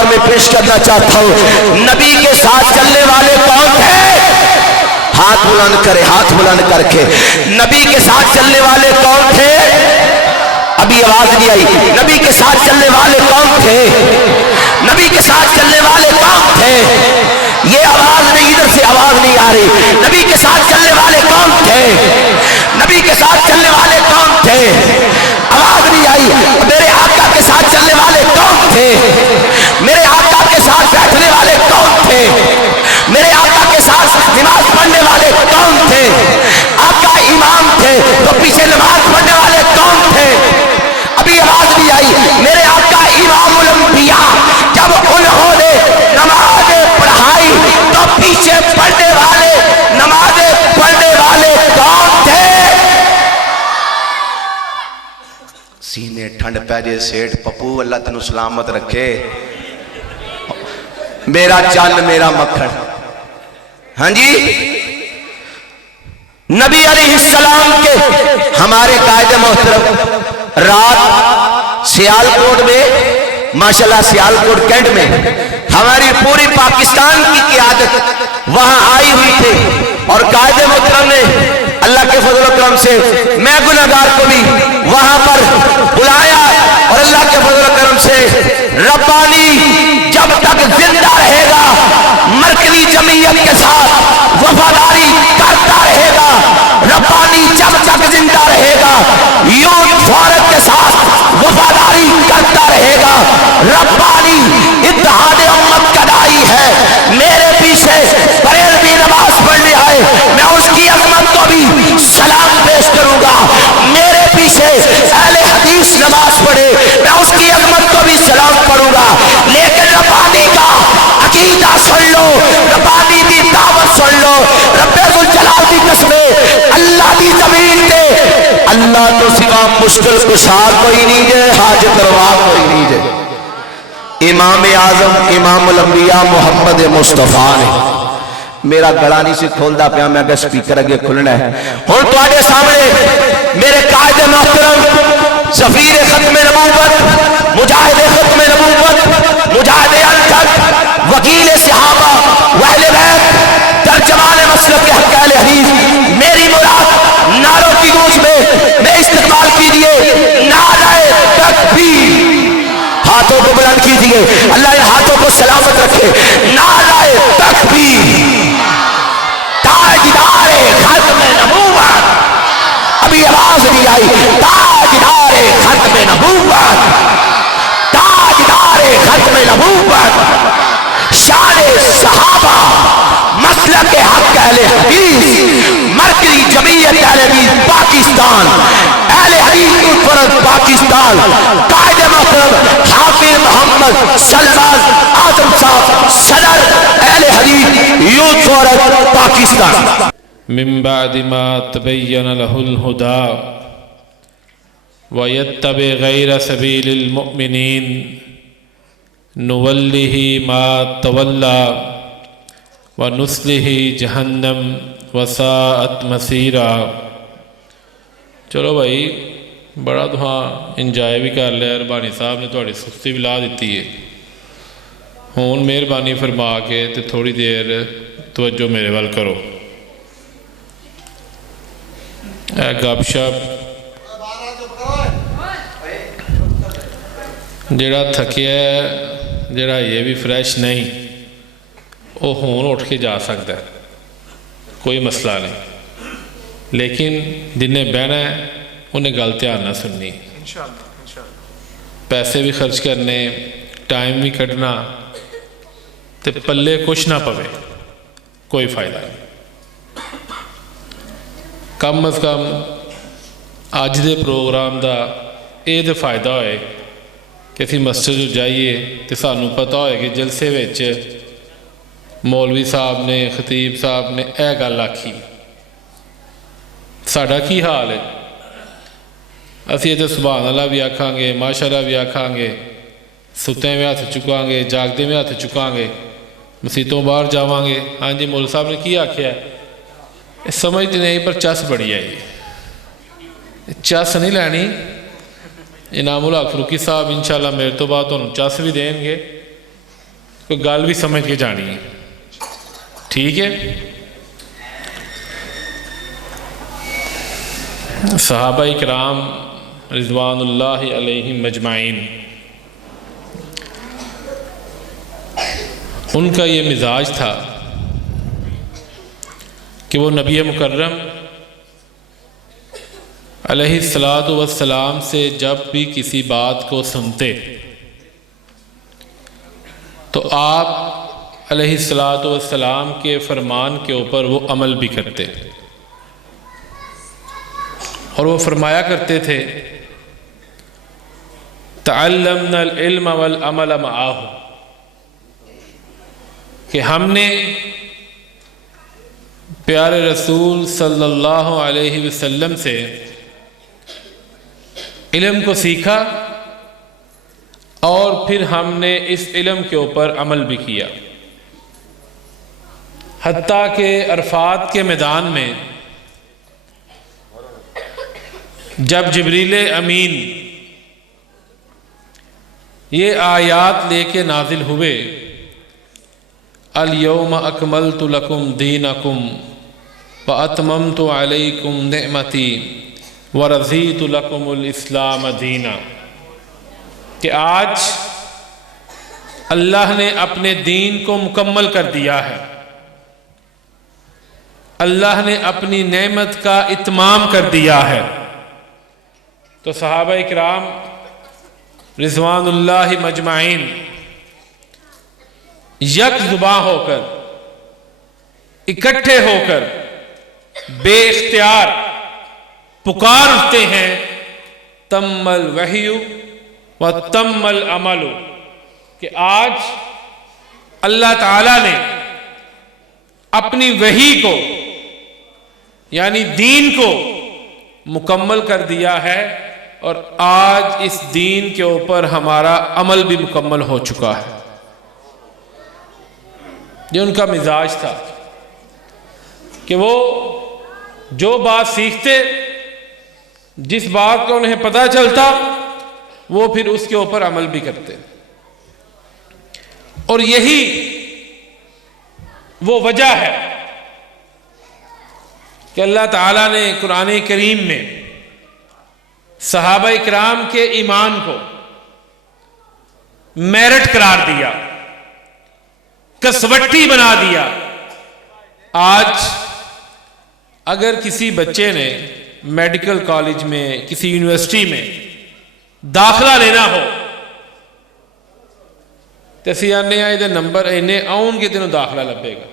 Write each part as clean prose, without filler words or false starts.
دربار میں پیش کرنا چاہتا ہوں، نبی کے ساتھ چلنے والے کون تھے؟ ہاتھ بلند کرے، ہاتھ بلند کر کے، نبی کے ساتھ چلنے والے کون تھے؟ ابھی آواز نہیں آئی، نبی کے ساتھ چلنے والے کون تھے؟ نبی کے ساتھ چلنے والے کون تھے؟ یہ آواز نہیں، ادھر سے آواز نہیں آ رہی، نبی کے ساتھ چلنے والے کون تھے؟ نبی کے ساتھ چلنے والے کون تھے؟ آواز نہیں آئی، میرے آقا کے ساتھ چلنے والے کون تھے؟ میرے آقا کے ساتھ بیٹھنے والے کون تھے؟ میرے آقا کے ساتھ نماز پڑھنے والے کون تھے؟ آقا امام تھے تو پیچھے نماز پڑھنے والے کون تھے؟ ابھی آواز نہیں آئی، میرے آقا امام الانبیاء، جب انہوں نے نمازیں پڑھائی تو پیچھے پڑھنے والے، نمازیں پڑھنے والے کون تھے؟ سینے ٹھنڈ پہ جے سیٹھ پپو، اللہ تنو سلامت رکھے، میرا چند میرا مکھن۔ ہاں جی، نبی علیہ السلام کے ہمارے قائد محترم رات سیالکوٹ میں، ماشاءاللہ سیالکوٹ کینٹ میں ہماری پوری پاکستان کی قیادت وہاں آئی ہوئی تھی، اور قائد محترم نے اللہ کے فضل و کرم سے میں گناہگار کو بھی وہاں پر بلایا، اور اللہ کے فضل و کرم سے ربانی جب تک زندہ رہے گا مرکزی جمعیت کے ساتھ وفاداری کرتا رہے گا، ربانی جب تک زندہ رہے گا یوتھ فورت کے ساتھ وفاداری کرتا رہے گا، ربانی اتحاد امت کا داعی ہے، میرے پیچھے بریلوی نماز پڑھنے آئے میں اس کی عظمت کو بھی سلام پیش کروں گا، میرے پیچھے اہل حدیث نماز پڑھے میں اس کی عظمت کو بھی سلام پڑھوں گا، لیکن ربانی کا عقیدہ سن لو، ربانی دی دعوت سن لو، رب ذوالجلال دی قسمیں اللہ دی زمین تے اللہ تو سوا مشکل کشا کوئی نہیں جے، حاجت روا کوئی نہیں جے، امام اعظم امام الانبیاء محمد مصطفیٰ نے میرا گلا نہیں سی کھولدا پیا، میں کہ سپیکر اگے کھلنا ہے، ہن تواڈے سامنے میرے قائد محترم سفیر ختم نبوت، مجاہد ختم نبوت، مجاہد الحق، وکیل صحابہ واہل بیت، ترجمان مسلک حق اہل حدیث، میری مراد نعروں کی گونج میں استقبال کیجئے نعرہ تکبیر، ہاتھوں کو بلند کیجئے، اللہ ان ہاتھوں کو سلامت رکھے، نعرہ تکبیر، تاجدار ختم نبوت، ابھی آواز نہیں آئی، تاجدار ختم نبوت، تاجدار ختم نبوت، شان صحابہ، مسلک حق اہل حدیث، مرکزی جمعیت اہل حدیث پاکستان، اہل حدیث منفرد پاکستان، قائد محترم حافظ محمد سلمان اعظم صاحب، صدر اہل حدیث یوتھ فورم پاکستان۔ من بعد ما تبین له الہدی ویتبع غیر سبیل المؤمنین نولہ ما تولی ونصلہ جہنم وساءت مصیرا۔ چلو بھائی بڑا تہاں انجوائے بھی کر لیا، ربانی صاحب نے تھوڑی سستی بھی لا دیتی ہے، ہون مہربانی فرما کے تے تھوڑی دیر توجہ میرے وال کرو، اے گپ شپ جڑا تھکیا ہے، جڑا یہ بھی فریش نہیں، وہ ہون اٹھ کے جا سکتا ہے، کوئی مسئلہ نہیں، لیکن جن نے بہنا ہے انہیں گل دھیان نہ سننی، پیسے بھی خرچ کرنے، ٹائم بھی کڈنا، تے پلے کچھ نہ پوے، کوئی فائدہ نہیں۔ کم از کم اج دے پروگرام دا یہ تو فائدہ ہوئے کہ اسی مسجد جائیے تو سانوں پتہ ہوئے کہ جلسے وچ مولوی صاحب نے، خطیب صاحب نے اے گل آکھی، ساڈا کی حال ہے؟ اسی تو سبحان اللہ بھی آکھاں گے، ماشاءاللہ بھی آکھاں گے، ستیں میں ہاتھ چکاں گے، جاگدے میں ہاتھ چکاں گے، مسیتوں باہر جاواں گے، ہاں جی مول صاحب نے کی آکھیا ہے؟ سمجھتے نہیں پر چس بڑی آئی، چس نہیں لینی، انعام الحق فروکی صاحب انشاءاللہ میرے تو بعد انہوں چس بھی دیں گے، کوئی گل بھی سمجھ کے جانی ہے، ٹھیک ہے؟ صحابہ کرام رضوان اللہ علیہم مجمعین، ان کا یہ مزاج تھا کہ وہ نبی مکرم علیہ الصلاۃ والسلام سے جب بھی کسی بات کو سنتے تو آپ علیہ الصلاۃ والسلام کے فرمان کے اوپر وہ عمل بھی کرتے، اور وہ فرمایا کرتے تھے تعلمنا العلم والعمل معہ، کہ ہم نے پیارے رسول صلی اللہ علیہ وسلم سے علم کو سیکھا اور پھر ہم نے اس علم کے اوپر عمل بھی کیا، حتیٰ کہ عرفات کے میدان میں جب جبریل امین یہ آیات لے کے نازل ہوئے الیوم اکملت لکم دینکم واتممت علیکم نعمتی ورضیت لکم الاسلام دینا، کہ آج اللہ نے اپنے دین کو مکمل کر دیا ہے، اللہ نے اپنی نعمت کا اتمام کر دیا ہے۔ تو صحابہ اکرام رضوان اللہ مجمعین یک زباں ہو کر، اکٹھے ہو کر بے اختیار پکار اٹھتے ہیں تم الوحی و تم العمل، کہ آج اللہ تعالیٰ نے اپنی وحی کو یعنی دین کو مکمل کر دیا ہے، اور آج اس دین کے اوپر ہمارا عمل بھی مکمل ہو چکا ہے۔ یہ ان کا مزاج تھا کہ وہ جو بات سیکھتے، جس بات کا انہیں پتہ چلتا، وہ پھر اس کے اوپر عمل بھی کرتے، اور یہی وہ وجہ ہے کہ اللہ تعالیٰ نے قرآن کریم میں صحابہ اکرام کے ایمان کو میرٹ قرار دیا، کسوٹی بنا دیا۔ آج اگر کسی بچے نے میڈیکل کالج میں، کسی یونیورسٹی میں داخلہ لینا ہو تو اسی آنے آئے دے نمبر اینے آؤن کے تینوں داخلہ لبے گا،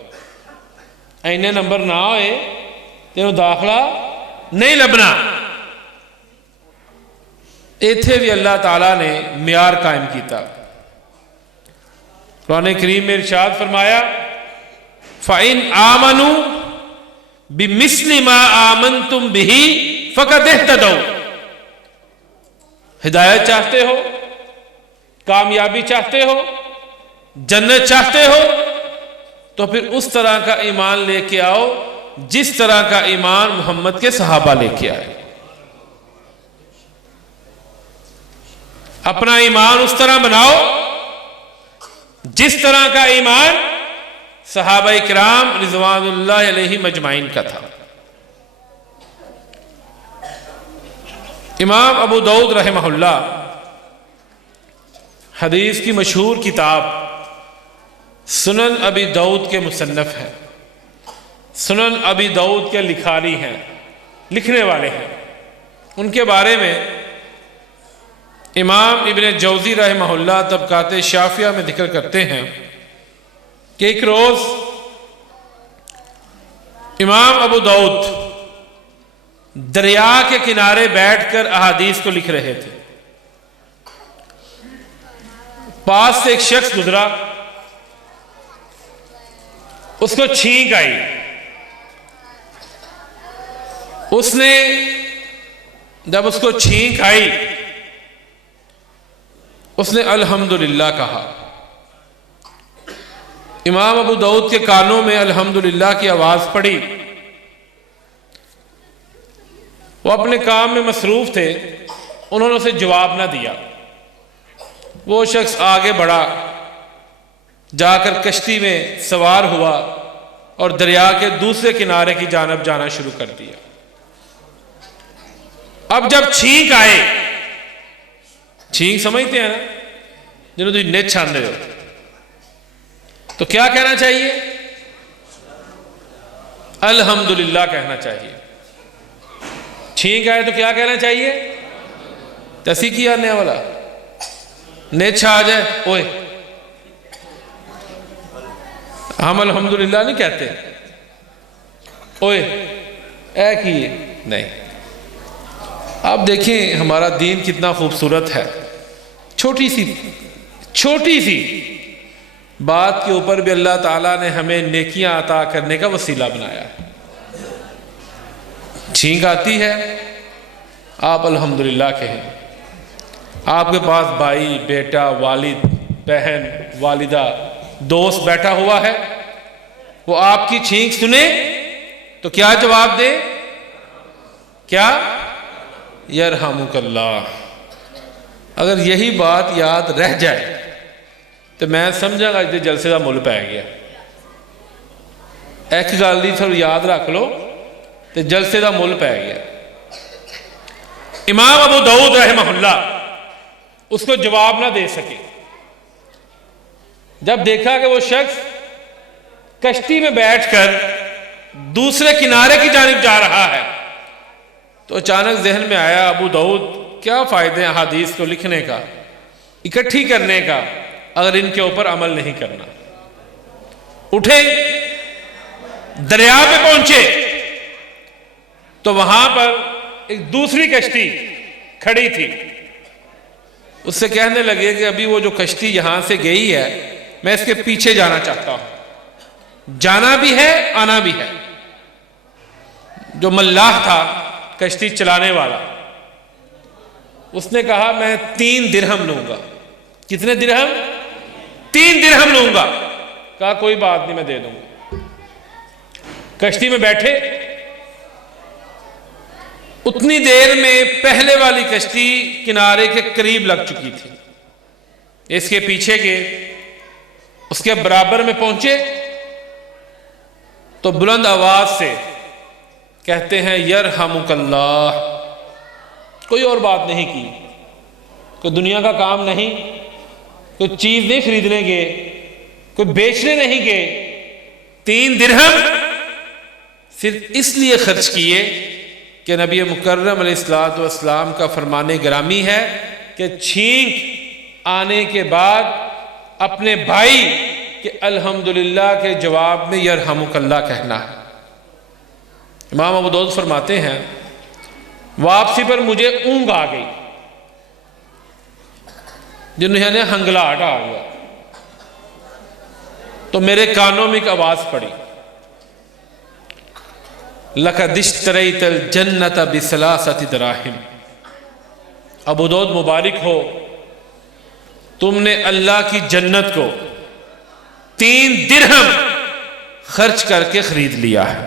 اینے نمبر نہ ہوئے تینوں داخلہ نہیں لبنا۔ ایتھے بھی اللہ تعالیٰ نے معیار قائم کیتا۔ قرآن کریم میں ارشاد فرمایا فَإِنْ آمَنُوا بِمِثْلِ مَا آمَنْتُمْ بِهِ فَقَدْ اهْتَدَوْا، ہدایت چاہتے ہو، کامیابی چاہتے ہو، جنت چاہتے ہو، تو پھر اس طرح کا ایمان لے کے آؤ جس طرح کا ایمان محمد کے صحابہ لے کے آئے۔ اپنا ایمان اس طرح بناؤ جس طرح کا ایمان صحابہ اکرام رضوان اللہ علیہ مجمعین کا تھا۔ امام ابو داؤد رحمہ اللہ حدیث کی مشہور کتاب سنن ابی داؤد کے مصنف ہیں، سنن ابی داؤد کے لکھاری ہیں، لکھنے والے ہیں۔ ان کے بارے میں امام ابن جوزی رحمہ اللہ طبقات شافعہ میں ذکر کرتے ہیں کہ ایک روز امام ابو داؤد دریا کے کنارے بیٹھ کر احادیث کو لکھ رہے تھے۔ پاس سے ایک شخص گزرا، اس کو چھینک آئی، اس نے جب اس کو چھینک آئی اس نے الحمدللہ کہا۔ امام ابو داؤد کے کانوں میں الحمدللہ کی آواز پڑی، وہ اپنے کام میں مصروف تھے، انہوں نے اسے جواب نہ دیا۔ وہ شخص آگے بڑھا، جا کر کشتی میں سوار ہوا اور دریا کے دوسرے کنارے کی جانب جانا شروع کر دیا۔ اب جب چھینک آئے، چھینک سمجھتے ہیں نا جنہوں تم نیت چھاندے ہو، تو کیا کہنا چاہیے؟ الحمدللہ کہنا چاہیے۔ چھینک آئے تو کیا کہنا چاہیے؟ تسی کیا آنے والا نیت چھا جائے اوئے، ہم الحمدللہ نہیں کہتے، اوئے اے کیے نہیں۔ آپ دیکھیں ہمارا دین کتنا خوبصورت ہے، چھوٹی سی بات کے اوپر بھی اللہ تعالیٰ نے ہمیں نیکیاں عطا کرنے کا وسیلہ بنایا ہے۔ چھینک آتی ہے، آپ الحمدللہ کہیں۔ آپ کے پاس بھائی، بیٹا، والد، بہن، والدہ، دوست بیٹھا ہوا ہے، وہ آپ کی چھینک سنے تو کیا جواب دے؟ کیا؟ یرحمک اللہ۔ اگر یہی بات یاد رہ جائے تو میں سمجھا گا کہ جلسے کا مل پی گیا۔ ایک گل دی تھوڑا یاد رکھ لو تو جلسے کا مل پی گیا۔ امام ابو داؤد رحمہ اللہ اس کو جواب نہ دے سکے، جب دیکھا کہ وہ شخص کشتی میں بیٹھ کر دوسرے کنارے کی جانب جا رہا ہے تو اچانک ذہن میں آیا ابو داؤد کیا فائدے ہیں احادیث کو لکھنے کا، اکٹھی کرنے کا، اگر ان کے اوپر عمل نہیں کرنا۔ اٹھے، دریا پہ پہنچے تو وہاں پر ایک دوسری کشتی کھڑی تھی۔ اس سے کہنے لگے کہ ابھی وہ جو کشتی یہاں سے گئی ہے میں اس کے پیچھے جانا چاہتا ہوں، جانا بھی ہے آنا بھی ہے۔ جو ملاح تھا کشتی چلانے والا، اس نے کہا میں 3 درہم لوں گا۔ کتنے درہم؟ 3 درہم لوں گا۔ کہا کوئی بات نہیں، میں دے دوں گا۔ کشتی میں بیٹھے، اتنی دیر میں پہلے والی کشتی کنارے کے قریب لگ چکی تھی۔ اس کے پیچھے گئے، اس کے برابر میں پہنچے تو بلند آواز سے کہتے ہیں یرحمک اللہ۔ کوئی اور بات نہیں کی، کوئی دنیا کا کام نہیں، کوئی چیز نہیں خریدنے گئے، کوئی بیچنے نہیں گئے۔ 3 درہم صرف اس لیے خرچ کیے کہ نبی مکرم علیہ السلام کا فرمان گرامی ہے کہ چھینک آنے کے بعد اپنے بھائی کہ الحمدللہ کے جواب میں یرحمک اللہ کہنا ہے۔ امام ابو داؤد فرماتے ہیں واپسی پر مجھے اونگ آ گئی، جنہوں نے ہنگلاہٹ آ گیا، تو میرے کانوں میں ایک آواز پڑی، لَقَدِ اشْتَرَيْتَ الْجَنَّةَ بِثَلَاثَةِ دَرَاهِمْ۔ ابو داؤد مبارک ہو، تم نے اللہ کی جنت کو 3 درہم خرچ کر کے خرید لیا ہے۔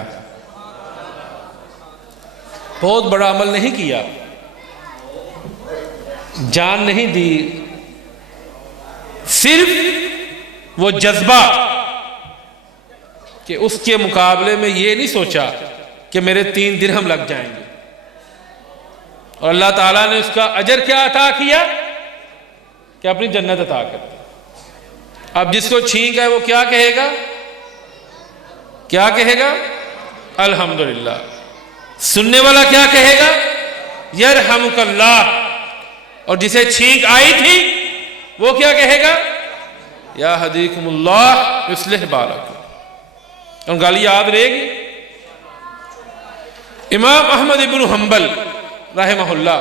بہت بڑا عمل نہیں کیا، جان نہیں دی، صرف وہ جذبہ کہ اس کے مقابلے میں یہ نہیں سوچا کہ میرے 3 درہم لگ جائیں گے، اور اللہ تعالیٰ نے اس کا اجر کیا عطا کیا کہ اپنی جنت عطا کر دی۔ اب جس کو چھینک ہے وہ کیا کہے گا؟ کیا کہے گا؟ الحمدللہ۔ سننے والا کیا کہے گا؟ یرحمک اللہ۔ اور جسے چھینک آئی تھی وہ کیا کہے گا؟ یا ہدیکم اللہ یصلح بالکم۔ ان گالی یاد رہے گی۔ امام احمد بن حنبل رحمہ اللہ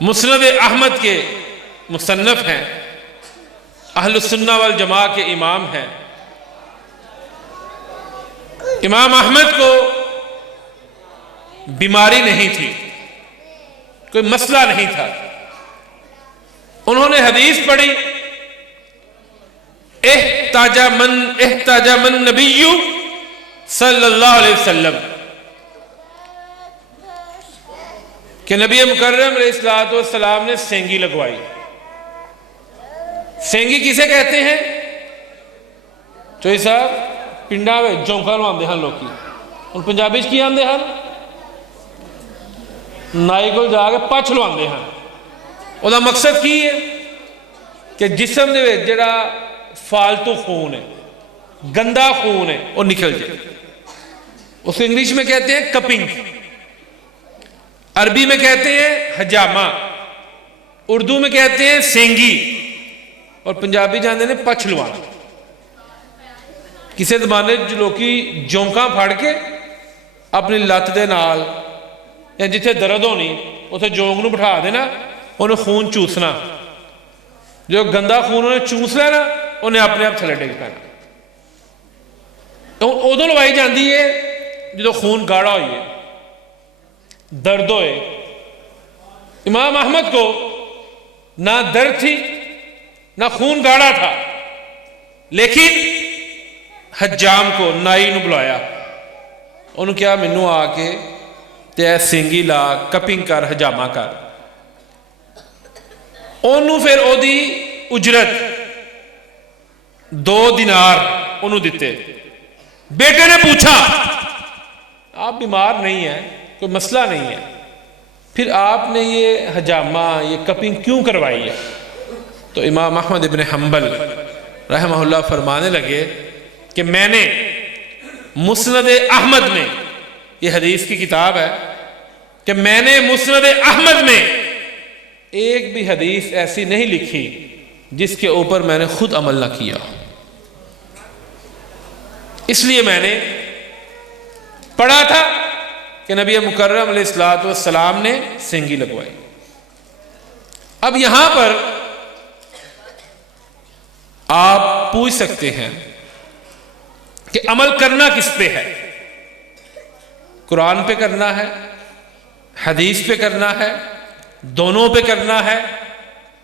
مسند احمد کے مصنف ہیں، اہل السنہ والجماعہ کے امام ہیں۔ امام احمد کو بیماری نہیں تھی، کوئی مسئلہ نہیں تھا۔ انہوں نے حدیث پڑھی، احتجم النبی صلی اللہ علیہ وسلم، کہ نبی مکرم علیہ السلام نے سینگی لگوائی۔ سینگی کسے کہتے ہیں؟ چوئی صاحب پنڈا میں جونکا لواندے ہیں لوکی، ان پنجابی کی آندے ہیں نائی کو جا کے پچھ لواندے ہیں۔ وہ دا مقصد کی ہے کہ جسم دے وچ جڑا فالتو خون ہے، گندا خون ہے، وہ نکل جائے۔ اس کو انگلش میں کہتے ہیں کپنگ، عربی میں کہتے ہیں حجامہ، اردو میں کہتے ہیں سینگی، اور پنجابی جاندے نے پچھ لوانا۔ کسی زمانے جو لوکی جونکاں پھاڑ کے اپنی لت دے نال یا جتھے درد ہونی اتھے جونک نو بٹھا دینا، انہیں خون چوسنا، جو گندا خون انہیں چوس لینا انہیں اپنے آپ تھلے ڈگ پینا۔ ادو لوائی جاندی ہے جدو خون گاڑا ہوئی ہے، درد ہوئے۔ امام احمد کو نہ درد تھی نہ خون گاڑا تھا، لیکن حجام کو نائی نو بلایا، انہوں کیا منو آ کے تے سینگی لا کپنگ کر حجامہ کر، انہوں پھر او دی اجرت 2 دینار انہوں دیتے۔ بیٹے نے پوچھا آپ بیمار نہیں ہیں، کوئی مسئلہ نہیں ہے، پھر آپ نے یہ حجامہ یہ کپنگ کیوں کروائی ہے؟ تو امام احمد ابن حنبل رحمہ اللہ فرمانے لگے کہ میں نے مسند احمد میں، یہ حدیث کی کتاب ہے، کہ میں نے مسند احمد میں ایک بھی حدیث ایسی نہیں لکھی جس کے اوپر میں نے خود عمل نہ کیا، اس لیے میں نے پڑھا تھا کہ نبی مکرم علیہ السلام نے سینگی لگوائی۔ اب یہاں پر آپ پوچھ سکتے ہیں کہ عمل کرنا کس پہ ہے؟ قرآن پہ کرنا ہے، حدیث پہ کرنا ہے، دونوں پہ کرنا ہے،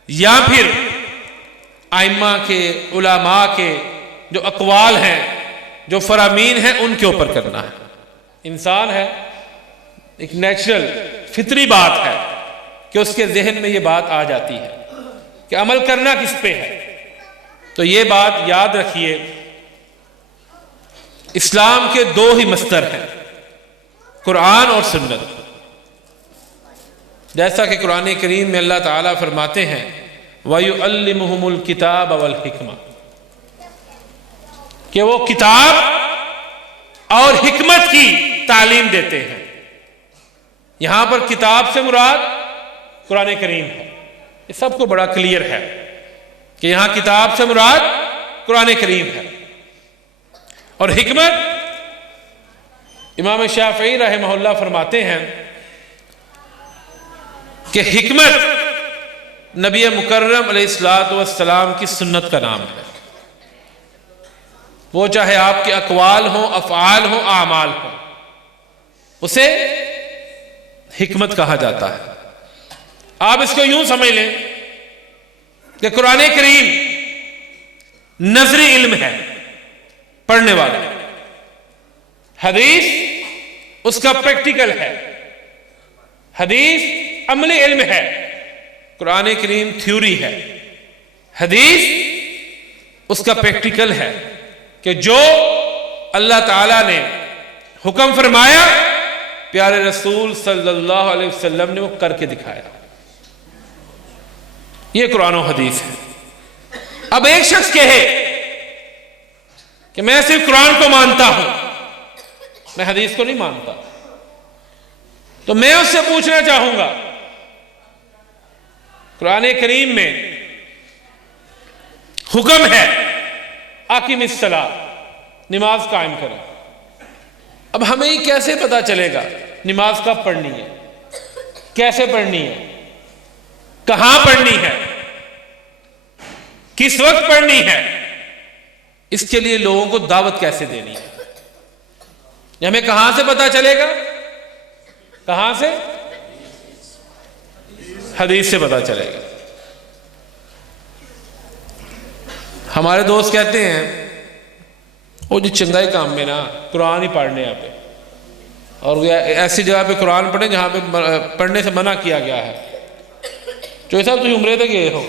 یا پھر ائمہ کے علماء کے جو اقوال ہیں جو فرامین ہیں ان کے اوپر کرنا ہے؟ انسان ہے، ایک نیچرل فطری بات ہے کہ اس کے ذہن میں یہ بات آ جاتی ہے کہ عمل کرنا کس پہ ہے۔ تو یہ بات یاد رکھیے، اسلام کے 2 ہی مصدر ہیں، قرآن اور سنت۔ جیسا کہ قرآن کریم میں اللہ تعالیٰ فرماتے ہیں وَيُعَلِّمُهُمُ الْكِتَابَ وَالْحِكْمَةَ، کہ وہ کتاب اور حکمت کی تعلیم دیتے ہیں۔ یہاں پر کتاب سے مراد قرآن کریم ہے، یہ سب کو بڑا کلیئر ہے کہ یہاں کتاب سے مراد قرآن کریم ہے۔ اور حکمت، امام شافعی رحمہ اللہ فرماتے ہیں کہ حکمت نبی مکرم علیہ السلام کی سنت کا نام ہے، وہ چاہے آپ کے اقوال ہوں، افعال ہوں، اعمال ہوں، اسے حکمت کہا جاتا ہے۔ آپ اس کو یوں سمجھ لیں کہ قرآن کریم نظری علم ہے، پڑھنے والا، حدیث اس کا پریکٹیکل ہے، حدیث عملی علم ہے، قرآن کریم تھیوری ہے، حدیث اس کا پریکٹیکل ہے کہ جو اللہ تعالیٰ نے حکم فرمایا پیارے رسول صلی اللہ علیہ وسلم نے وہ کر کے دکھایا، یہ قرآن و حدیث ہے۔ اب ایک شخص کہے کہ میں صرف قرآن کو مانتا ہوں، میں حدیث کو نہیں مانتا، تو میں اس سے پوچھنا چاہوں گا قرآن کریم میں حکم ہے اقیم الصلاۃ، نماز قائم کریں، اب ہمیں یہ کیسے پتا چلے گا نماز کب پڑھنی ہے، کیسے پڑھنی ہے، کہاں پڑھنی ہے، کس وقت پڑھنی ہے؟ اس کے لیے لوگوں کو دعوت کیسے دینی ہے؟ یہ ہمیں کہاں سے پتا چلے گا؟ کہاں سے؟ حدیث سے پتا چلے گا۔ ہمارے دوست کہتے ہیں وہ جو چنگائی کام میں نا قرآن ہی پڑھنے آپ پہ، اور ایسی جگہ پہ قرآن پڑھیں جہاں پہ پڑھنے سے منع کیا گیا ہے۔ جو صاحب تم عمرے تے گئے ہو،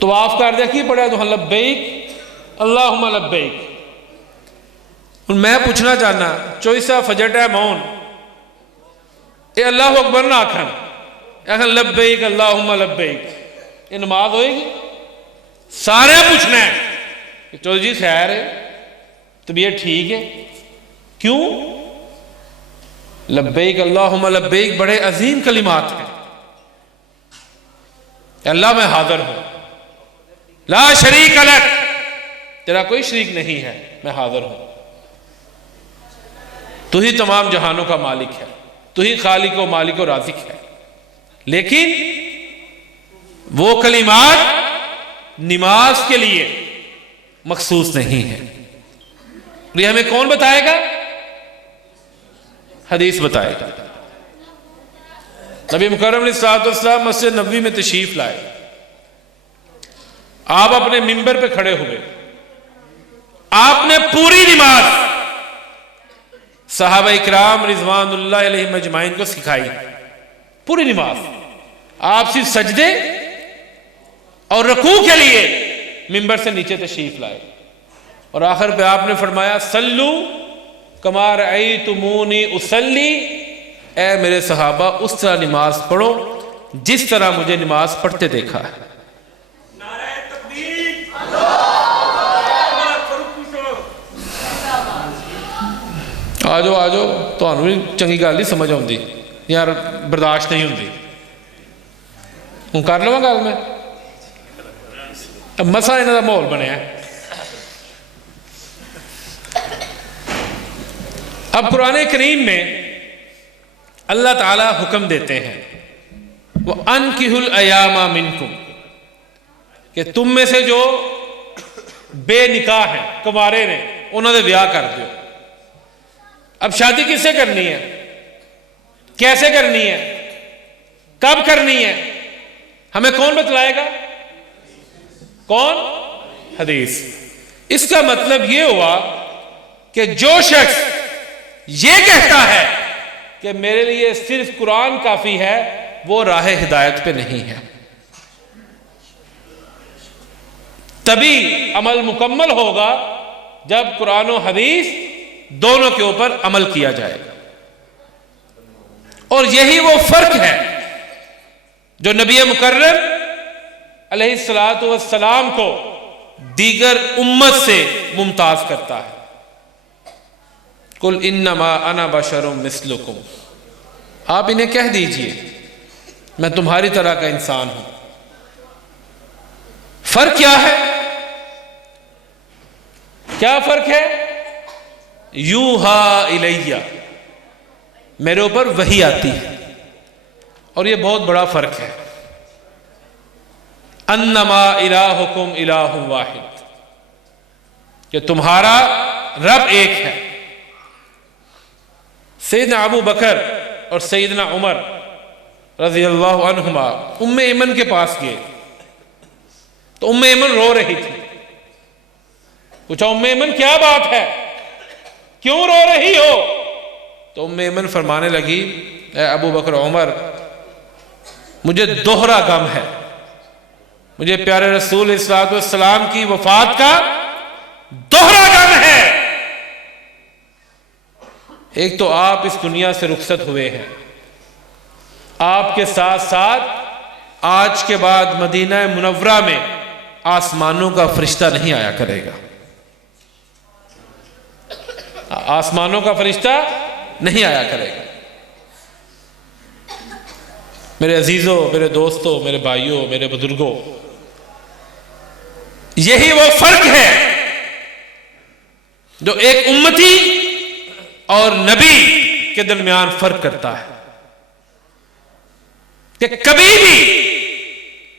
طواف کر دیا کی پڑھا تو لبیک اللہم لبیک. میں پوچھنا چاہنا چوئسا فجر ٹائم آن اے اللہ اکبر نہ آکھن آکھن لبیک اللہم لبیک، یہ نماز ہوئے گی؟ سارے پوچھنا ہے کہ چودھری جی خیر ہے، طبیعت ٹھیک ہے؟ کیوں؟ لبیک اللہم لبیک بڑے عظیم کلمات ہیں. اللہ میں حاضر ہوں، لا شریک لک، تیرا کوئی شریک نہیں ہے، میں حاضر ہوں، تو ہی تمام جہانوں کا مالک ہے، تو ہی خالق و مالک و رازق ہے. لیکن وہ کلمات نماز کے لیے مخصوص نہیں ہے. یہ ہمیں کون بتائے گا؟ حدیث بتائے گا. نبی مکرم علیہ السلام مسجد نبوی میں تشریف لائے، آپ اپنے منبر پہ کھڑے ہوئے، آپ نے پوری نماز صحابہ اکرام رضوان اللہ علیہم اجمعین کو سکھائی. پوری نماز آپ صرف سجدے اور رکوع کے لیے منبر سے نیچے تشریف لائے، اور آخر پہ آپ نے فرمایا صلو کما رأیتمونی اصلی، اے میرے صحابہ اس طرح نماز پڑھو جس طرح مجھے نماز پڑھتے دیکھا ہے. نعرہ تکبیر، آجو تو بھی چنگی گل نہیں سمجھ آتی یار، برداشت نہیں ہوتی. ہوں کر لوا گل میں مسا انہوں کا ماحول بنیا. اب قرآن کریم میں اللہ تعالیٰ حکم دیتے ہیں وَأَنْكِحُوا الْأَيَامَ مِنْكُمْ، کہ تم میں سے جو بے نکاح ہیں، کنوارے نے، انہوں نے بیاہ کر دیو. اب شادی کس سے کرنی ہے، کیسے کرنی ہے، کب کرنی ہے، ہمیں کون بتلائے گا؟ کون؟ حدیث. اس کا مطلب یہ ہوا کہ جو شخص یہ کہتا ہے کہ میرے لیے صرف قرآن کافی ہے، وہ راہ ہدایت پہ نہیں ہے. تبھی عمل مکمل ہوگا جب قرآن و حدیث دونوں کے اوپر عمل کیا جائے گا. اور یہی وہ فرق ہے جو نبی مکرم علیہ السلام کو دیگر امت سے ممتاز کرتا ہے. قل انما انا بشر مثلکم، آپ انہیں کہہ دیجئے میں تمہاری طرح کا انسان ہوں. فرق کیا ہے؟ کیا فرق ہے؟ یوحا الیہ، میرے اوپر وحی آتی ہے، اور یہ بہت بڑا فرق ہے. انما الہکم الہ واحد، کہ تمہارا رب ایک ہے. سیدنا ابو بکر اور سیدنا عمر رضی اللہ عنہما ام ایمن کے پاس گئے تو ام ایمن رو رہی تھی. پوچھا ام ایمن کیا بات ہے، کیوں رو رہی ہو؟ تو ام ایمن فرمانے لگی اے ابو بکر عمر، مجھے دوہرا غم ہے، مجھے پیارے رسول صلی اللہ علیہ وسلم کی وفات کا دوہرا غم ہے. ایک تو آپ اس دنیا سے رخصت ہوئے ہیں، آپ کے ساتھ ساتھ آج کے بعد مدینہ منورہ میں آسمانوں کا فرشتہ نہیں آیا کرے گا. آسمانوں کا فرشتہ نہیں آیا کرے گا. میرے عزیزوں، میرے دوستوں، میرے بھائیوں، میرے بزرگوں، یہی وہ فرق ہے جو ایک امتی اور نبی کے درمیان فرق کرتا ہے، کہ کبھی بھی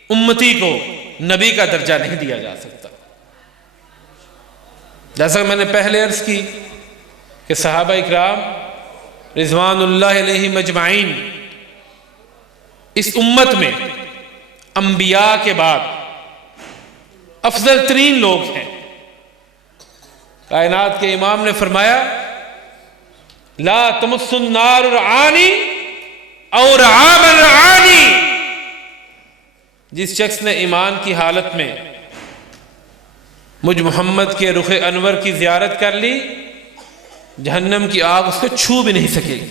امتی کو نبی کا درجہ نہیں دیا جا سکتا. جیسا میں نے پہلے عرض کی کہ صحابہ اکرام رضوان اللہ علیہم اجمعین اس امت میں انبیاء کے بعد افضل ترین لوگ ہیں. کائنات کے امام نے فرمایا لا تمس النار رعانی اور عام الرعانی، جس شخص نے ایمان کی حالت میں مجھ محمد کے رخ انور کی زیارت کر لی جہنم کی آگ اس کو چھو بھی نہیں سکے گی۔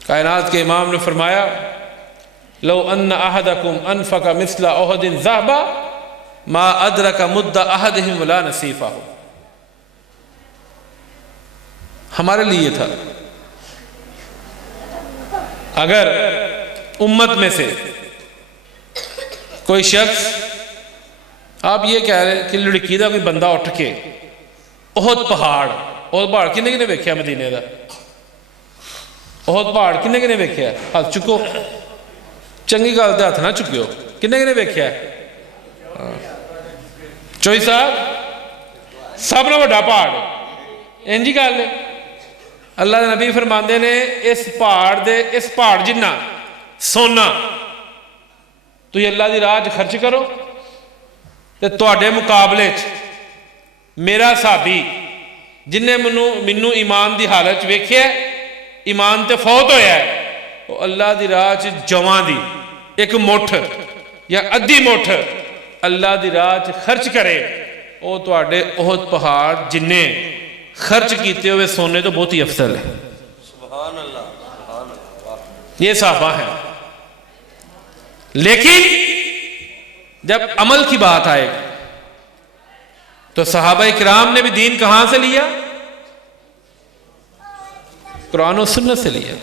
کائنات کے امام نے فرمایا لو ان احدکم انفق مثل احد ذهبا ما ادرک مد احدهم ولا نصیفہ۔ ہمارے لیے تھا اگر امت میں سے کوئی شخص، آپ یہ کہہ رہے ہیں کہ لڑکی دا کوئی بندہ اٹھ کے احد پہاڑ کنے کنے ویکھیا مدینے دا؟ احد پہاڑ کنے کنے ویکھیا؟ ہاتھ چکو، چنگی گل تے ہاتھ نہ چکیو، کنے کنے ویکھیا؟ چوئی صاحب سب نہ بڑا پہاڑ انجی گل ہے۔ اللہ دے نبی فرماندے نے اس پہاڑ جنہ سونا تو یہ اللہ دی راہ خرچ کرو تے تواڈے مقابلے میرا صحابی جن نے منو ایمان دی حالت ویکھیا ایمان تے فوت ہویا ہے، وہ اللہ دی راہ جواں دی ایک مٹھ یا ادھی مٹھ اللہ دی راہ خرچ کرے، وہ تواڈے احد پہاڑ جننے خرچ کیتے ہوئے سونے تو بہت ہی افضل ہے۔ سبحان اللہ، سبحان اللہ۔ یہ صحابہ ہیں، لیکن جب عمل کی بات آئے گی تو صحابہ کرام نے بھی دین کہاں سے لیا؟ قرآن و سنت سے لیا۔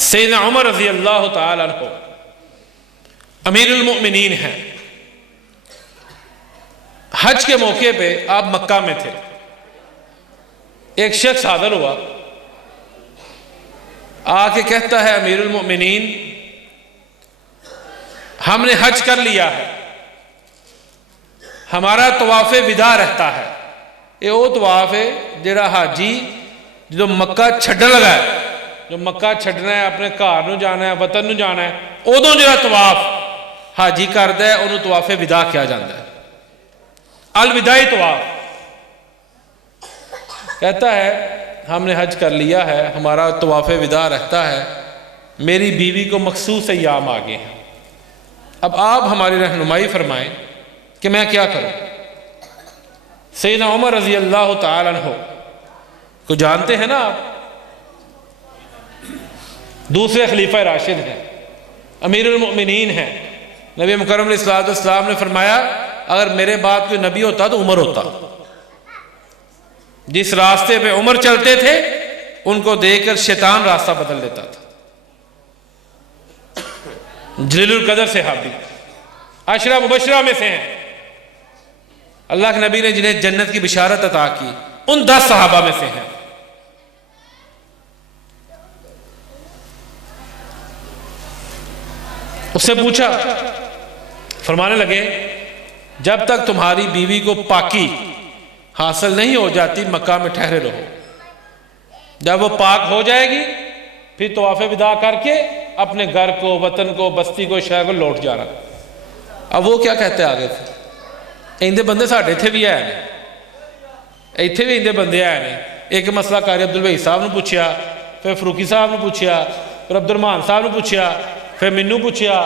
سیدنا عمر رضی اللہ تعالیٰ عنہ امیر المؤمنین ہیں، حج کے موقع پہ آپ مکہ میں تھے، ایک شخص حاضر ہوا آ کے کہتا ہے امیر المؤمنین ہم نے حج کر لیا ہے، ہمارا طواف وداع رہتا ہے۔ یہ وہ طواف ہے جڑا حاجی جو مکہ چھڈن لگا ہے، جو مکہ چھڈنا ہے اپنے گھر نو جانا ہے وطن نو جانا ہے، ادوں جڑا طواف حاجی کردا ہے انہوں طواف وداع کیا جاتا ہے، الوداعی طواف۔ کہتا ہے ہم نے حج کر لیا ہے، ہمارا طواف وداع رہتا ہے، میری بیوی کو مخصوص ایام آگے ہیں، اب آپ ہماری رہنمائی فرمائیں کہ میں کیا کروں؟ سیدنا عمر رضی اللہ تعالیٰ عنہ کو جانتے ہیں نا آپ، دوسرے خلیفہ راشد ہیں، امیر المؤمنین ہیں، نبی مکرم علیہ السلام نے فرمایا اگر میرے بعد کوئی نبی ہوتا تو عمر ہوتا۔ جس راستے پہ عمر چلتے تھے ان کو دیکھ کر شیطان راستہ بدل دیتا تھا۔ جلیل القدر صحابی، عشرہ مبشرہ میں سے ہیں، اللہ کے نبی نے جنہیں جنت کی بشارت عطا کی ان 10 صحابہ میں سے ہیں۔ اس سے پوچھا، فرمانے لگے جب تک تمہاری بیوی کو پاکی حاصل نہیں ہو جاتی مکہ میں ٹھہرے رہو، جب وہ پاک ہو جائے گی پھر طواف وداع کر کے اپنے گھر کو وطن کو بستی کو شہر کو لوٹ جانا۔ اب وہ کیا کہتے آگے تھے؟ ایندے بندے ساڑھے تھے بھی آئے ہیں، ایتھے بھی ایندے بندے آئے ہیں۔ ایک مسئلہ قاری عبدالوہی صاحب نے پوچھیا، پھر فروقی صاحب نے پوچھیا، پھر عبد الرحمان صاحب نے پوچھیا، پھر منو پوچھیا،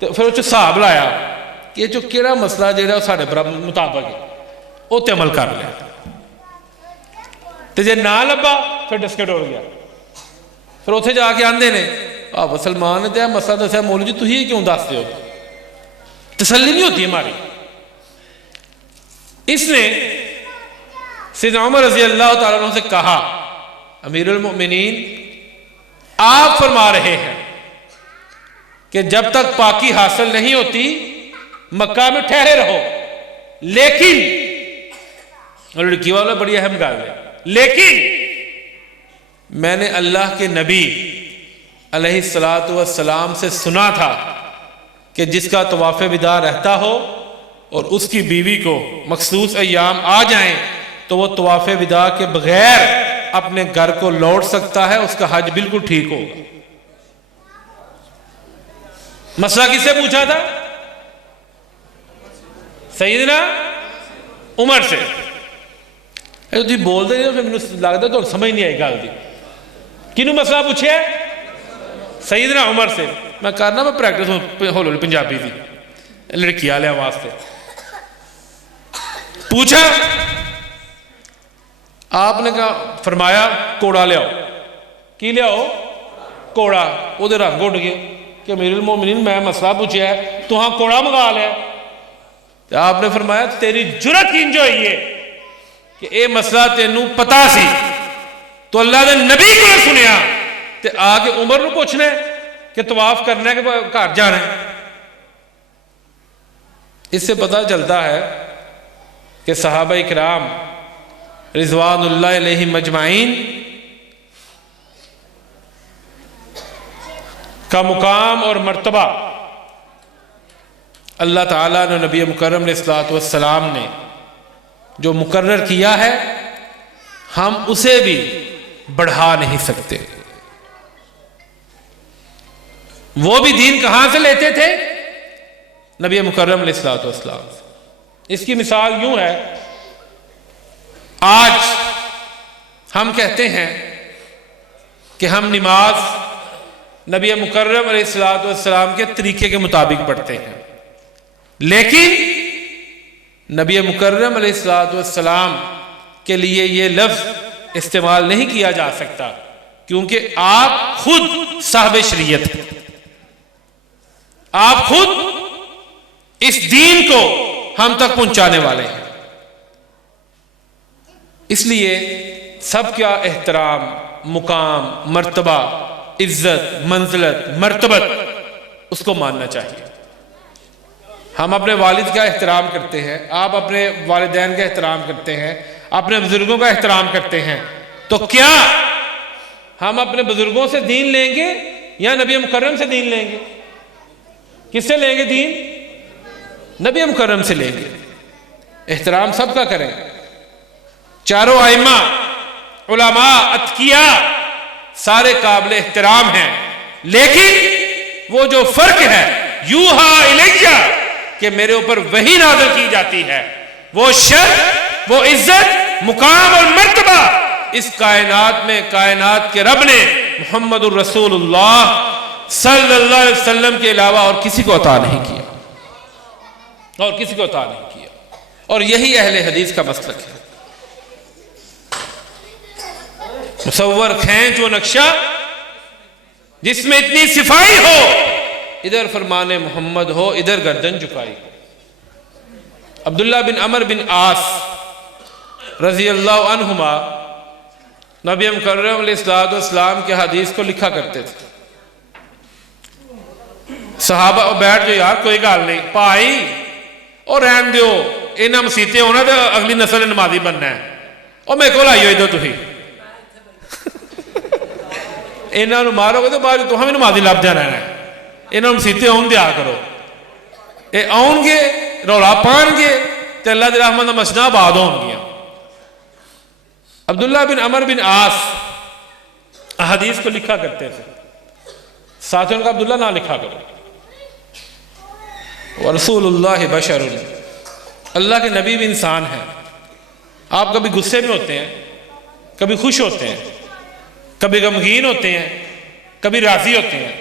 پھر وہ صاحب لایا کہ جو کیڑا مسئلہ جہاں وہ ساڑھے مطابق ہے وہ تے عمل کر لیا، تے جے نہ لبا پھر ڈسکٹ ہو گیا۔ پھر اتنے جا کے آندے نے آپ سلمان نے مسئلہ دسیا مولوی جی تھی کیوں دستے ہو؟ تسلی نہیں ہوتی ہماری۔ اس نے سیدنا عمر رضی اللہ تعالیٰ عنہ سے کہا امیر المؤمنین آپ فرما رہے ہیں کہ جب تک پاکی حاصل نہیں ہوتی مکہ میں ٹھہرے رہو، لیکن لڑکی والا بڑی اہم گل ہے، لیکن میں نے اللہ کے نبی علیہ السلام سے سنا تھا کہ جس کا طواف وداع رہتا ہو اور اس کی بیوی کو مخصوص ایام آ جائیں تو وہ طواف وداع کے بغیر اپنے گھر کو لوٹ سکتا ہے، اس کا حج بالکل ٹھیک ہوگا۔ مسئلہ کس سے پوچھا تھا؟ سیدنا عمر سے۔ تھی بول دے پھر مجھے لگتا تو سمجھ نہیں آئی گل دی، کنوں مسئلہ پوچھے؟ سیدنا عمر سے میں کرنا میں پریکٹس ہولی پنجابی دی لڑکی والے واسطے پوچھا آپ نے کہا فرمایا کوڑا لیاؤ کی لیاؤ کوڑا وہ رنگ اٹھ گئے کہ امیر المومنین میں مسئلہ پوچھا ہے تو ہاں کوڑا منگا لیا آپ نے فرمایا تیری جرت انج ہوئی ہے کہ اے مسئلہ تینوں پتا سی تو اللہ دے نبی کو سنیا تے آگے عمر نو پوچھنا ہے کہ طواف کرنا ہے کہ گھر جانا ہے. اس سے پتہ چلتا ہے کہ صحابہ اکرام رضوان اللہ علیہم مجمعین کا مقام اور مرتبہ اللہ تعالیٰ نے نبی مکرم علیہ الصلوۃ والسلام نے جو مقرر کیا ہے ہم اسے بھی بڑھا نہیں سکتے. وہ بھی دین کہاں سے لیتے تھے؟ نبی مکرم علیہ الصلوۃ والسلام. اس کی مثال یوں ہے، آج ہم کہتے ہیں کہ ہم نماز نبی مکرم علیہ الصلوۃ والسلام کے طریقے کے مطابق پڑھتے ہیں، لیکن نبی مکرم علیہ الصلوۃ والسلام کے لیے یہ لفظ استعمال نہیں کیا جا سکتا کیونکہ آپ خود صاحب شریعت ہیں، آپ خود اس دین کو ہم تک پہنچانے والے ہیں. اس لیے سب کا احترام، مقام، مرتبہ، عزت، منزلت، مرتبت اس کو ماننا چاہیے. ہم اپنے والد کا احترام کرتے ہیں، آپ اپنے والدین کا احترام کرتے ہیں، اپنے بزرگوں کا احترام کرتے ہیں، تو کیا ہم اپنے بزرگوں سے دین لیں گے یا نبی مکرم سے دین لیں گے؟ کس سے لیں گے دین؟ نبی مکرم سے لیں گے. احترام سب کا کریں. چاروں ائمہ، علماء، اتقیاء سارے قابل احترام ہیں، لیکن وہ جو فرق ہے یوحا الیہ کہ میرے اوپر وحی نازل کی جاتی ہے، وہ شرف، وہ عزت، مقام اور مرتبہ اس کائنات میں کائنات کے رب نے محمد الرسول اللہ صلی اللہ علیہ وسلم کے علاوہ اور کسی کو عطا نہیں کیا، اور کسی کو عطا نہیں کیا. اور یہی اہل حدیث کا مسلک ہے. مصور کھینچ وہ نقشہ جس میں اتنی صفائی ہو، ادھر فرمان محمد ہو، ادھر گردن جھکائی ہو. عبداللہ بن عمر بن عاص رضی اللہ عنہما نبی مکرم علیہ الصلوۃ والسلام کے حدیث کو لکھا کرتے تھے. صحابہ بیٹھ جو یار کوئی گال نہیں پائی اور رہن دیو انہاں مسیتیں ہونا تو اگلی نسل نے نمازی بننا ہے، اور میرے کو آئیو ادھر تھی انہاں نو مارو گے تو بعد تو ہمیں نمازی لب جانا ہے. انہاں مسیتیں آن دیا کرو، اے آن گے رولا پان گے تو اللہ دی رحمت مسجداں آباد ہون گیا. عبداللہ بن عمر بن عاص حدیث کو لکھا کرتے تھے، ساتھیوں کا عبداللہ نہ لکھا کرو. ورسول اللہ بشر، اللہ کے نبی بھی انسان ہیں. آپ کبھی غصے میں ہوتے ہیں، کبھی خوش ہوتے ہیں، کبھی غمگین ہوتے ہیں، کبھی راضی ہوتے ہیں.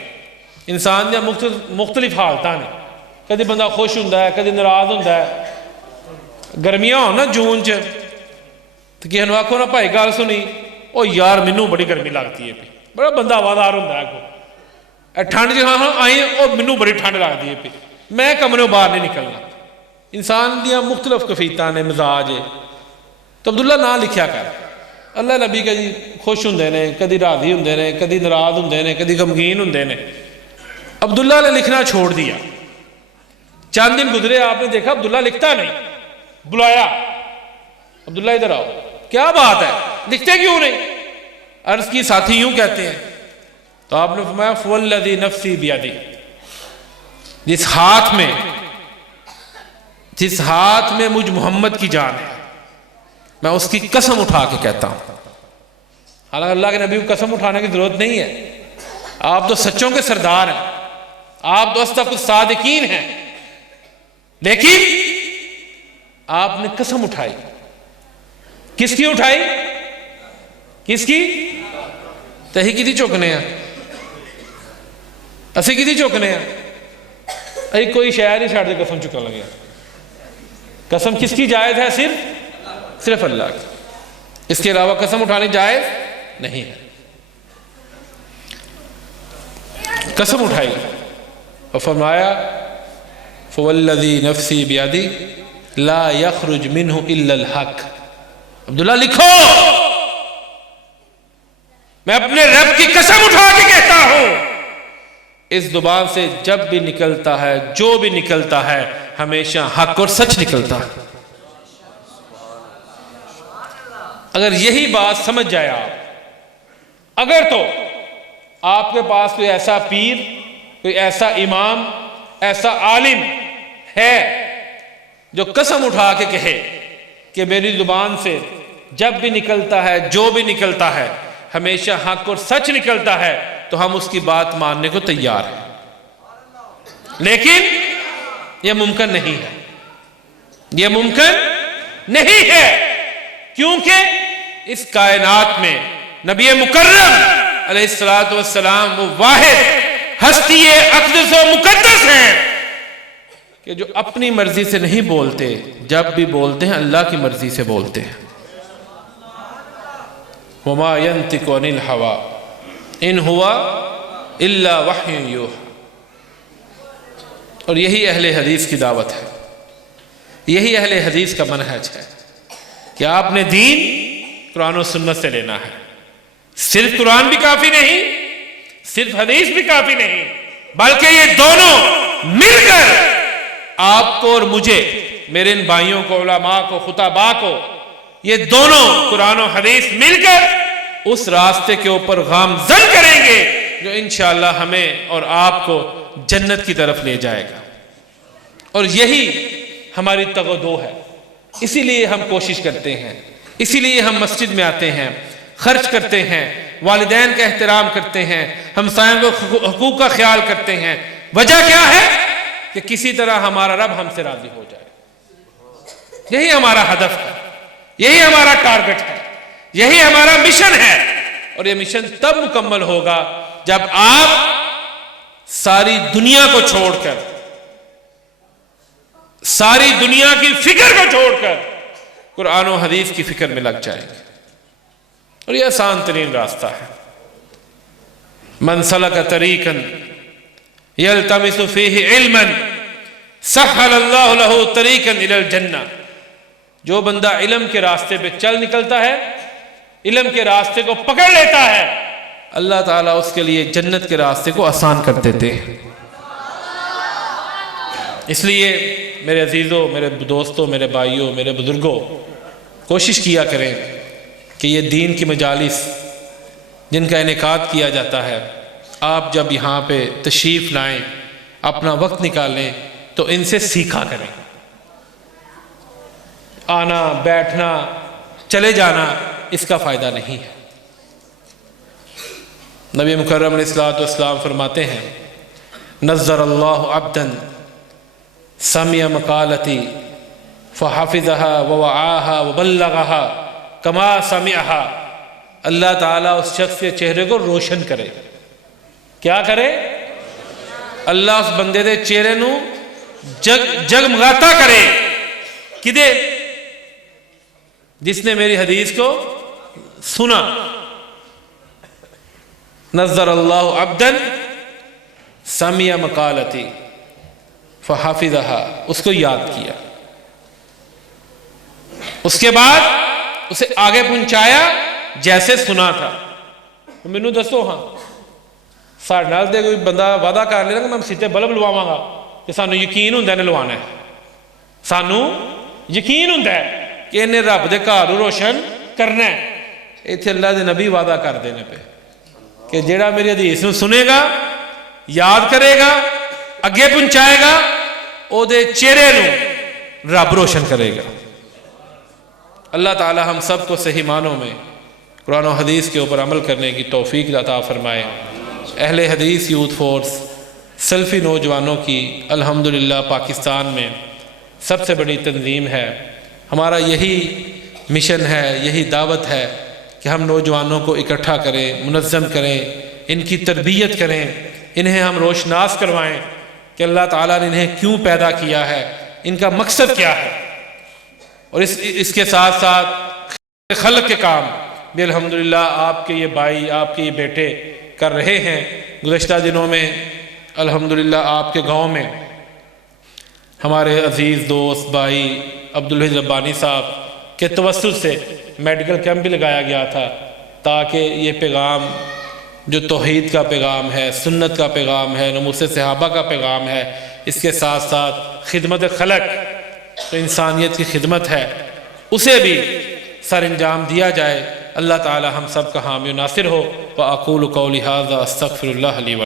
انسان دیا مختلف حالتاں نے. کدی بندہ خوش ہوتا ہے، کدی ناراض ہوتا ہے. گرمیاں ہو نا جون چ تو کسی نے آخو نا بھائی گل سنی، او یار مینوں بڑی گرمی لگتی ہے، بڑا بندہ ہوادار ہوتا ہے. ٹھنڈ جی ہاں آئی او مینوں بڑی ٹھنڈ لگتی ہے، میں کمرے باہر نہیں نکلنا. انسان دیا مختلف کفیتاں نے، مزاج ہے. تو عبداللہ نہ لکھیا کر. اللہ نبی کا جی خوش ہوندے نے، کدی راضی ہوندے نے، کدی ناراض ہوندے نے، کدی غمگین ہوندے نے. عبداللہ نے لکھنا چھوڑ دیا. چند دن گزرے، آپ نے دیکھا عبداللہ لکھتا نہیں. بلایا، عبداللہ ادھر آؤ، کیا بات ہے لکھتے کیوں نہیں؟ عرض کی ساتھی یوں کہتے ہیں. تو آپ نے فرمایا فوالذی نفسی بیدی، جس ہاتھ میں مجھ محمد کی جان ہے، میں اس کی قسم اٹھا کے کہتا ہوں. حالانکہ اللہ کے نبی کو قسم اٹھانے کی ضرورت نہیں ہے، آپ تو سچوں کے سردار ہیں، آپ تو اصدق الصادقین ہیں، لیکن آپ نے قسم اٹھائی. کس کی اٹھائی؟ کس کی؟ تہی کی تھی چوکنے ہیں. اسی کسی چکنے ہیں اے کوئی شہر نہیں چھڑ دے قسم چکن لگے. قسم کس کی جائز ہے؟ صرف اللہ کی. اس کے علاوہ قسم اٹھانی جائز نہیں ہے. قسم اٹھائی اور فرمایا فوالذی نفسی بیدی لا یخرج منہ الا الحق. عبداللہ لکھو، میں اپنے رب کی قسم اٹھا کے کہتا ہوں، اس زبان سے جب بھی نکلتا ہے، جو بھی نکلتا ہے، ہمیشہ حق اور سچ نکلتا ہے. اگر یہی بات سمجھ جائے آپ، اگر تو آپ کے پاس کوئی ایسا پیر، کوئی ایسا امام، ایسا عالم ہے جو قسم اٹھا کے کہے کہ میری زبان سے جب بھی نکلتا ہے، جو بھی نکلتا ہے، ہمیشہ حق اور سچ نکلتا ہے، تو ہم اس کی بات ماننے کو تیار ہیں. لیکن یہ ممکن نہیں ہے، یہ ممکن نہیں ہے، کیونکہ اس کائنات میں نبی مکرم علیہ السلام وہ واحد ہستی اقدس و مقدس ہیں کہ جو اپنی مرضی سے نہیں بولتے، جب بھی بولتے ہیں اللہ کی مرضی سے بولتے ہیں. وَمَا يَنْتِقُ عَنِ الْهَوَىٰ إِنْ هُوَ إِلَّا وَحْيٌ يُوحَىٰ. اور یہی اہل حدیث کی دعوت ہے، یہی اہل حدیث کا منہج ہے کہ آپ نے دین قرآن و سنت سے لینا ہے. صرف قرآن بھی کافی نہیں، صرف حدیث بھی کافی نہیں، بلکہ یہ دونوں مل کر آپ کو اور مجھے، میرے ان بھائیوں کو، علماء کو، خطباء کو، یہ دونوں قرآن و حدیث مل کر اس راستے کے اوپر گامزن کریں گے جو انشاءاللہ ہمیں اور آپ کو جنت کی طرف لے جائے گا. اور یہی ہماری تگ و دو ہے. اسی لیے ہم کوشش کرتے ہیں، اسی لیے ہم مسجد میں آتے ہیں، خرچ کرتے ہیں، والدین کا احترام کرتے ہیں، ہمسایوں کو حقوق کا خیال کرتے ہیں. وجہ کیا ہے؟ کہ کسی طرح ہمارا رب ہم سے راضی ہو جائے. یہی ہمارا ہدف ہے، یہی ہمارا ٹارگٹ ہے، یہی ہمارا مشن ہے. اور یہ مشن تب مکمل ہوگا جب آپ ساری دنیا کو چھوڑ کر، ساری دنیا کی فکر کو چھوڑ کر قرآن و حدیث کی فکر میں لگ جائیں گے. اور یہ آسان ترین راستہ ہے. من سلک طریقا یلتمس فیہ علما سہل اللہ لہ طریقا الی الجنہ. جو بندہ علم کے راستے پہ چل نکلتا ہے، علم کے راستے کو پکڑ لیتا ہے، اللہ تعالیٰ اس کے لیے جنت کے راستے کو آسان کر دیتے ہیں. اس لیے میرے عزیزوں، میرے دوستوں، میرے بھائیوں، میرے بزرگوں، کوشش کیا کریں کہ یہ دین کی مجالس جن کا انعقاد کیا جاتا ہے، آپ جب یہاں پہ تشریف لائیں، اپنا وقت نکالیں تو ان سے سیکھا کریں. آنا، بیٹھنا، چلے جانا اس کا فائدہ نہیں ہے. نبی مکرم علیہ السلام فرماتے ہیں، نظر اللہ عبدا سمع مقالتی فحفظها ووعاها وبلغها کما سمعها. اللہ تعالیٰ اس شخص کے چہرے کو روشن کرے. کیا کرے؟ اللہ اس بندے دے چہرے نو جگمگاتا کرے. کدے؟ جس نے میری حدیث کو سنا. نظر اللہ عبدا سمع مقالتی فحفظها، اس کو یاد کیا، اس کے بعد اسے آگے پہنچایا جیسے سنا تھا. مینوں دسو، ہاں ساڈے نال دے کوئی بندہ وعدہ کر لینا کہ میں مسیتے بلب لواواں گا، کہ سانو یقین ہوندا ہے لوانا ہے، سانو یقین ہوندا ہے کہ انہیں رب دے گھر روشن کرنا ہے. ایتھے اللہ دے نبی وعدہ کر دینے پہ کہ جیڑا میری حدیث نو سنے گا، یاد کرے گا، اگے پہنچائے گا، او دے چہرے نو رب روشن کرے گا. اللہ تعالی ہم سب کو صحیح معنوں میں قرآن و حدیث کے اوپر عمل کرنے کی توفیق عطا فرمائے. اہل حدیث یوتھ فورس سلفی نوجوانوں کی الحمدللہ پاکستان میں سب سے بڑی تنظیم ہے. ہمارا یہی مشن ہے، یہی دعوت ہے کہ ہم نوجوانوں کو اکٹھا کریں، منظم کریں، ان کی تربیت کریں، انہیں ہم روشناس کروائیں کہ اللہ تعالیٰ نے انہیں کیوں پیدا کیا ہے، ان کا مقصد کیا ہے، اور اس کے ساتھ ساتھ خلق کے کام بھی الحمدللہ آپ کے یہ بھائی، آپ کے یہ بیٹے کر رہے ہیں۔ گزشتہ دنوں میں الحمدللہ آپ کے گاؤں میں ہمارے عزیز دوست بھائی عبدالحج ربانی صاحب کے توسط سے میڈیکل کیمپ بھی لگایا گیا تھا، تاکہ یہ پیغام جو توحید کا پیغام ہے، سنت کا پیغام ہے، نموس صحابہ کا پیغام ہے، اس کے ساتھ ساتھ خدمت خلق تو انسانیت کی خدمت ہے، اسے بھی سر انجام دیا جائے۔ اللہ تعالی ہم سب کا حامی و ناصر ہو۔ وَأَقُولُ قَوْلِي هَذَا أَسْتَغْفِرُ اللَّهَ لِي وَلَكُمْ۔